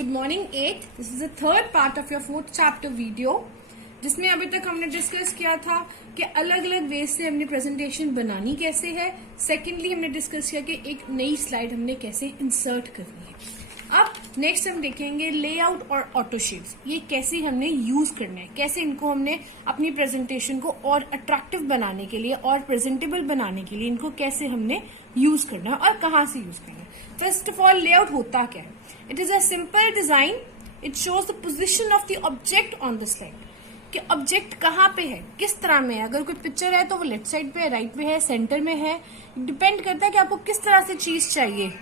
Good morning 8। This is the third part of your fourth chapter video, जिसमें अभी तक हमने डिस्कस किया था कि अलग अलग वेज से हमने प्रेजेंटेशन बनानी कैसे है। सेकेंडली हमने डिस्कस किया कि एक नई स्लाइड हमने कैसे इंसर्ट करनी है। अब नेक्स्ट हम देखेंगे लेआउट और ऑटो शेप्स, ये कैसे हमने यूज करना है, कैसे इनको हमने अपनी प्रेजेंटेशन को और अट्रैक्टिव बनाने के लिए और प्रेजेंटेबल बनाने के लिए इनको कैसे हमने यूज करना है और कहाँ से यूज करना है। फर्स्ट ऑफ ऑल, लेआउट होता क्या है? It is a simple design. It shows the position of the object on the slide, कि ऑब्जेक्ट कहाँ पे है, किस तरह में है। अगर कोई पिक्चर है तो वो लेफ्ट साइड पे है, राइट पे है, सेंटर में है। डिपेंड करता है कि आपको किस तरह से चीज चाहिए।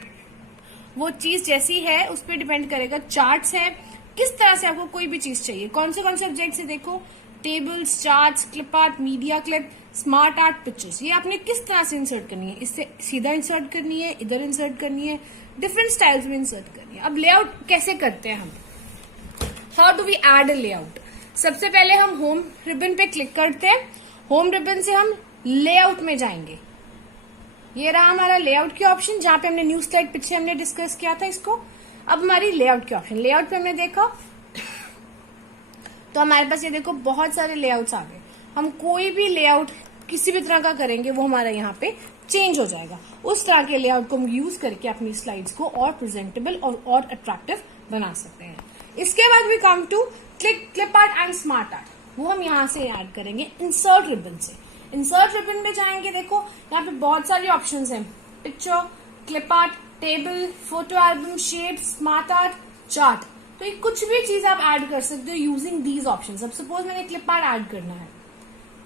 वो चीज जैसी है उस पर डिपेंड करेगा। चार्ट्स है, किस तरह से आपको कोई भी चीज चाहिए। कौन से ऑब्जेक्ट्स है देखो, tables, charts, clip art, media clip, smart art, pictures. ये आपने किस तरह से इंसर्ट करनी है, इससे सीधा इंसर्ट करनी है, इधर इंसर्ट करनी है, डिफरेंट स्टाइल्स में इंसर्ट करनी है। अब लेआउट कैसे करते हैं हम? How do we add a layout? सबसे पहले हम होम रिबन पे क्लिक करते हैं। होम रिबन से हम लेआउट में जाएंगे। ये रहा हमारा लेआउट के ऑप्शन, जहां पे हमने न्यू स्लाइड पीछे हमने डिस्कस किया था इसको। अब हमारी लेआउट के ऑप्शन, लेआउट पे हमने देखा तो हमारे पास ये देखो बहुत सारे लेआउट्स आ गए। हम कोई भी लेआउट किसी भी तरह का करेंगे वो हमारा यहाँ पे चेंज हो जाएगा। उस तरह के लेआउट को हम यूज करके अपनी स्लाइड्स को और प्रेजेंटेबल और अट्रैक्टिव बना सकते हैं। इसके बाद we come to clip art and smart art. वो हम यहाँ से ऐड करेंगे इंसर्ट रिबन से। इंसर्ट रिबन में जाएंगे, देखो यहाँ पे बहुत सारे ऑप्शंस हैं। Picture, clip art, table, photo album, shade, smart art, chart. तो ये कुछ भी चीज आप ऐड कर सकते हो यूजिंग दीज ऑप्शंस। अब सपोज मैंने क्लिप आर्ट ऐड करना है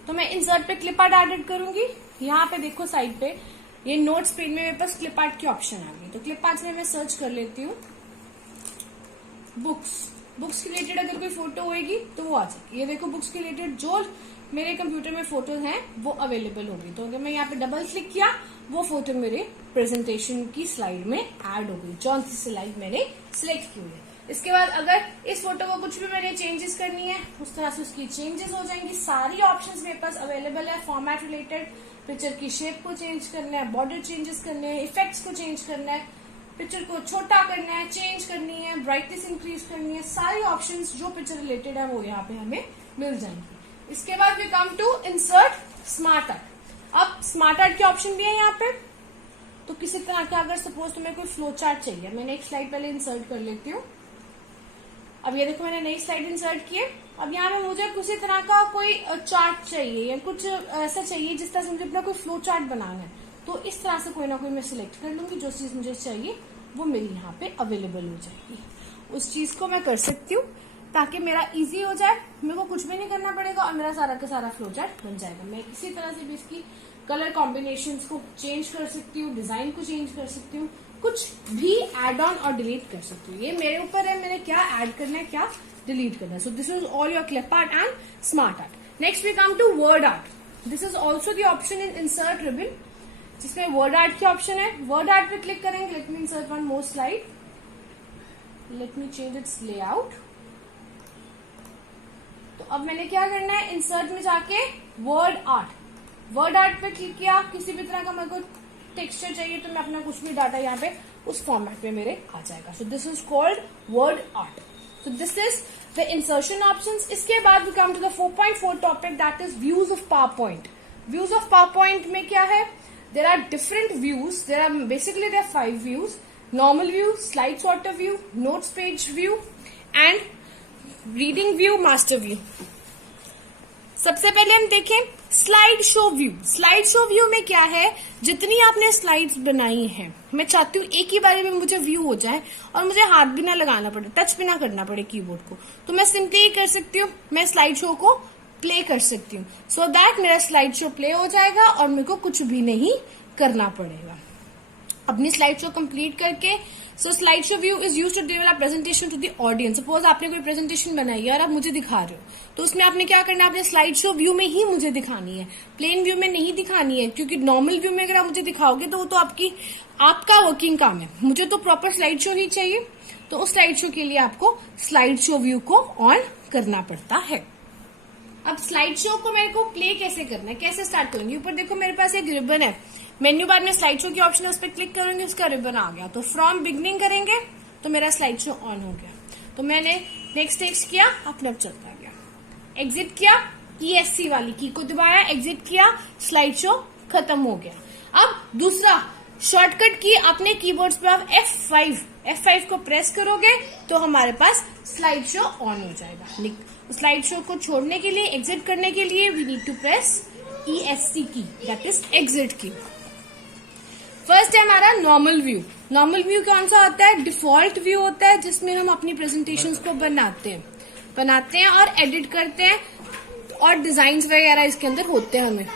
तो मैं इंसर्ट पे क्लिप आर्ट एड करूंगी। यहाँ पे देखो साइड पे ये नोट्स पेज में मेरे पास क्लिप आर्ट की ऑप्शन आ गई। तो क्लिप आर्ट में मैं सर्च कर लेती हूँ बुक्स के रिलेटेड। अगर कोई फोटो होगी तो वो आ जाएगी। ये देखो बुक्स के रिलेटेड जो मेरे कंप्यूटर में फोटो हैं वो अवेलेबल होगी। तो अगर मैं यहाँ पे डबल क्लिक किया, वो फोटो मेरे प्रेजेंटेशन की स्लाइड में ऐड हो गई, जौन सी स्लाइड मैंने सिलेक्ट की हुई है। इसके बाद अगर इस फोटो को कुछ भी मैंने चेंजेस करनी है, उस तरह से उसकी चेंजेस हो जाएंगी। सारी ऑप्शंस मेरे पास अवेलेबल है। फॉर्मेट रिलेटेड, पिक्चर की शेप को चेंज करना है, बॉर्डर चेंजेस करने हैं, इफेक्ट्स को चेंज करना है, पिक्चर को छोटा करना है, चेंज करनी है, ब्राइटनेस इंक्रीज करनी है। सारी ऑप्शंस जो पिक्चर रिलेटेड है वो यहाँ पे हमें मिल जाएंगी। इसके बाद we come to insert smart art. अब स्मार्ट आर्ट के ऑप्शन भी है यहाँ पे। तो किसी तरह का अगर सपोज तुम्हें कोई फ्लो चार्ट चाहिए, मैंने एक स्लाइड पहले इंसर्ट कर लेती हूँ। अब ये देखो मैंने नई स्लाइड इंसर्ट की है। अब यहाँ पे मुझे किसी तरह का कोई चार्ट चाहिए या कुछ ऐसा चाहिए जिस तरह से मुझे अपना कोई फ्लो चार्ट बनाना है। तो इस तरह से कोई ना कोई मैं सिलेक्ट कर लूंगी। जो चीज मुझे चाहिए वो मेरी यहाँ पे अवेलेबल हो जाएगी। उस चीज को मैं कर सकती हूँ ताकि मेरा इजी हो जाए, मेरे को कुछ भी नहीं करना पड़ेगा और मेरा सारा का सारा फ्लो चार्ट बन जाएगा। मैं इसी तरह से भी इसकी कलर कॉम्बिनेशंस को चेंज कर सकती हूँ, डिजाइन को चेंज कर सकती हूँ, कुछ भी एड ऑन और डिलीट कर सकती हूँ। ये मेरे ऊपर है, मैंने क्या ऐड करना है, क्या डिलीट करना है। So this is all your clip art and smart art. Next we come to word art. This is also the option in insert ribbon, जिसमें वर्ड आर्ट की ऑप्शन है। वर्ड आर्ट पे click करेंगे। Let me insert one more slide. Let me change its layout. तो अब मैंने क्या करना है, इंसर्ट में जाके वर्ड आर्ट पे क्लिक किया। किसी भी तरह का मेरे को टेक्सचर चाहिए तो मैं अपना कुछ भी डाटा यहाँ पे उस फॉर्मेट में मेरे आ जाएगा। So this is called word art. So this is the insertion options. इसके बाद we come to the 4.4 topic, that is views of power point. Views of power point में क्या है? There are different views. There are basically there 5 views: normal view, slide sorter view, notes page view and reading view, master view. सबसे पहले हम देखें slide show view. Slide show view में क्या है, जितनी आपने स्लाइड्स बनाई हैं, मैं चाहती हूँ एक ही बारे में मुझे व्यू हो जाए और मुझे हाथ भी ना लगाना पड़े, टच भी ना करना पड़े कीबोर्ड को। तो मैं सिंपली ही कर सकती हूँ, मैं स्लाइड शो को प्ले कर सकती हूँ। सो दैट मेरा स्लाइड शो प्ले हो जाएगा और मेरे को कुछ भी नहीं करना पड़ेगा। अपनी स्लाइड शो कंप्लीट करके, so slide show view is used to deliver presentation to the audience. Suppose आपने कोई प्रेजेंटेशन बनाई है और आप मुझे दिखा रहे हो, तो उसमें आपने क्या करना है, आपने स्लाइड शो व्यू में ही मुझे दिखानी है, प्लेन व्यू में नहीं दिखानी है। क्योंकि नॉर्मल व्यू में अगर आप मुझे दिखाओगे तो वो तो आपका वर्किंग काम है। मुझे तो प्रॉपर स्लाइड शो ही चाहिए। तो उस स्लाइड शो के लिए आपको स्लाइड शो व्यू को ऑन करना पड़ता है। अब स्लाइड शो को मेरे को प्ले कैसे करना है, कैसे स्टार्ट करूंगी? ऊपर देखो मेरे पास एक रिबन है, मेन्यू बार में स्लाइड शो की ऑप्शन है, उस पर क्लिक करूंगी, उसका रिबन आ गया। तो फ्रॉम बिगनिंग करेंगे तो मेरा स्लाइड शो ऑन हो गया। तो मैंने नेक्स्ट टेक्स्ट किया, अपने आप चलता गया। एग्जिट किया, ESC वाली की को दबाया, एग्जिट किया, स्लाइड शो खत्म हो गया। अब दूसरा शॉर्टकट की अपने कीबोर्ड पे आप F5 को प्रेस करोगे तो हमारे पास स्लाइड शो ऑन हो जाएगा। स्लाइड शो को छोड़ने के लिए, एग्जिट करने के लिए we need to press ESC key, that is exit key. First है हमारा नॉर्मल व्यू। नॉर्मल व्यू कौन सा होता है? डिफॉल्ट व्यू होता है जिसमें हम अपनी प्रेजेंटेशंस को बनाते हैं और एडिट करते हैं और डिजाइन्स वगैरह इसके अंदर होते हैं हमें।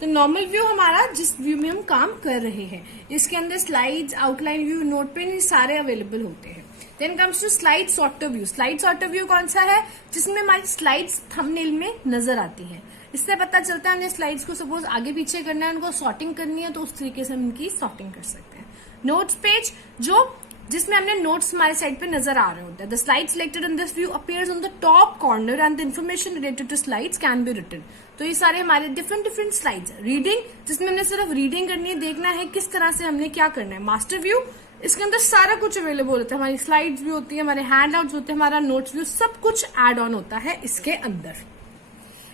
तो नॉर्मल व्यू हमारा जिस व्यू में हम काम कर रहे हैं, इसके अंदर स्लाइड्स, आउटलाइन व्यू, नोटपेन, ये सारे अवेलेबल होते हैं। Then comes to slide sorter view. Slide sorter view कौन सा है? जिसमें हमारी स्लाइड्स थंबनेल में नजर आती है। इससे पता चलता है हमने स्लाइड्स को सपोज आगे पीछे करना है, उनको सॉर्टिंग करनी है, तो उस तरीके से हम इनकी सॉर्टिंग कर सकते हैं। नोट्स पेज जिसमें हमने नोट्स हमारे साइड पे नजर आ रहे होते हैं। The slide selected in this view appears on the top corner and the information related to slides can be written. तो ये सारे हमारे डिफरेंट स्लाइड्स। रीडिंग, जिसमें हमने सिर्फ रीडिंग करनी है, देखना है किस तरह से हमने क्या करना है। मास्टर व्यू, इसके अंदर सारा कुछ अवेलेबल होता है, हमारी स्लाइड्स भी होती है, हमारे हैंड आउट्स होते हैं, हमारा नोट्स व्यू, सब कुछ एड ऑन होता है इसके अंदर।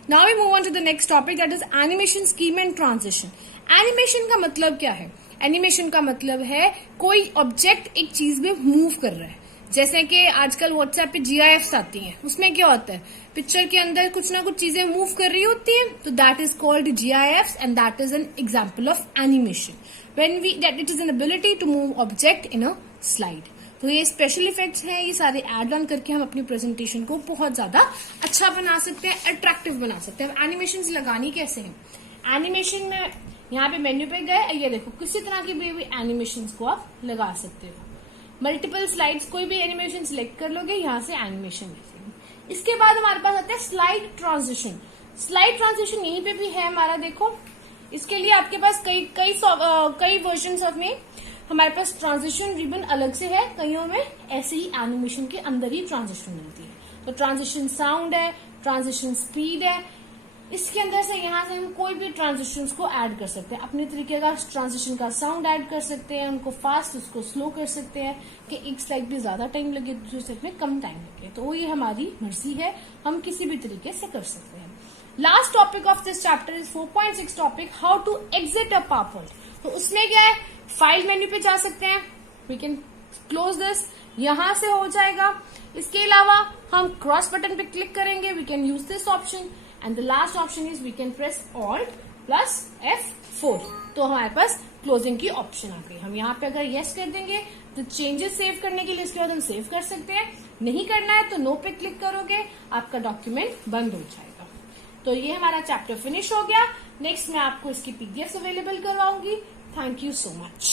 Now we move on to the next topic, that is animation scheme and transition. Animation का मतलब क्या है? एनिमेशन का मतलब है कोई ऑब्जेक्ट एक चीज में मूव कर रहा है। जैसे कि आजकल व्हाट्सएप पे GIFs आती हैं, उसमें क्या होता है, पिक्चर के अंदर कुछ ना कुछ चीजें मूव कर रही होती हैं, तो that is called GIFs and that is an example of animation when that it is an ability to move object in a slide. तो ये स्पेशल इफेक्ट्स हैं, ये सारे एड ऑन करके हम अपनी प्रेजेंटेशन को बहुत ज्यादा अच्छा बना सकते हैं, अट्रैक्टिव बना सकते हैं। एनिमेशन लगानी कैसे है? एनिमेशन में यहाँ पे मेन्यू पे गए, ये देखो किसी तरह की भी एनिमेशन को आप लगा सकते हो। मल्टीपल स्लाइड्स, कोई भी एनिमेशन सिलेक्ट कर लोगे, यहाँ से एनिमेशन। इसके बाद हमारे पास आता है स्लाइड ट्रांजिशन। स्लाइड ट्रांजिशन यहीं पे भी है हमारा, देखो इसके लिए आपके पास कई वर्जन में हमारे पास ट्रांजिशन रिबन अलग से है, कईयों में ऐसे ही एनिमेशन के अंदर ही ट्रांजिशन मिलती है। तो ट्रांजिशन साउंड है, ट्रांजिशन स्पीड है, इसके अंदर से यहाँ से हम कोई भी ट्रांजिशंस को ऐड कर सकते हैं, अपने तरीके का ट्रांजिशन का साउंड ऐड कर सकते हैं, उनको फास्ट, उसको स्लो कर सकते हैं कि एक स्लाइड में ज्यादा टाइम लगे, दूसरे स्लाइड में कम टाइम लगे। तो ये हमारी मर्जी है, हम किसी भी तरीके से कर सकते हैं। Last topic of this chapter is 4.6 topic, how to exit a PowerPoint. तो उसमें क्या है, फाइल मेन्यू पे जा सकते हैं, वी कैन क्लोज दिस, यहां से हो जाएगा। इसके अलावा हम क्रॉस बटन पे क्लिक करेंगे, we can use this option and the last option is we can press Alt plus F4। तो हमारे पास क्लोजिंग की ऑप्शन आ गई। हम यहाँ पे अगर यस कर देंगे तो चेंजेस सेव करने के लिए इसके बाद हम सेव कर सकते हैं, नहीं करना है तो नो पे क्लिक करोगे, आपका डॉक्यूमेंट बंद हो जाएगा। तो ये हमारा चैप्टर फिनिश हो गया। नेक्स्ट मैं आपको इसकी PDF अवेलेबल करवाऊंगी। Thank you so much.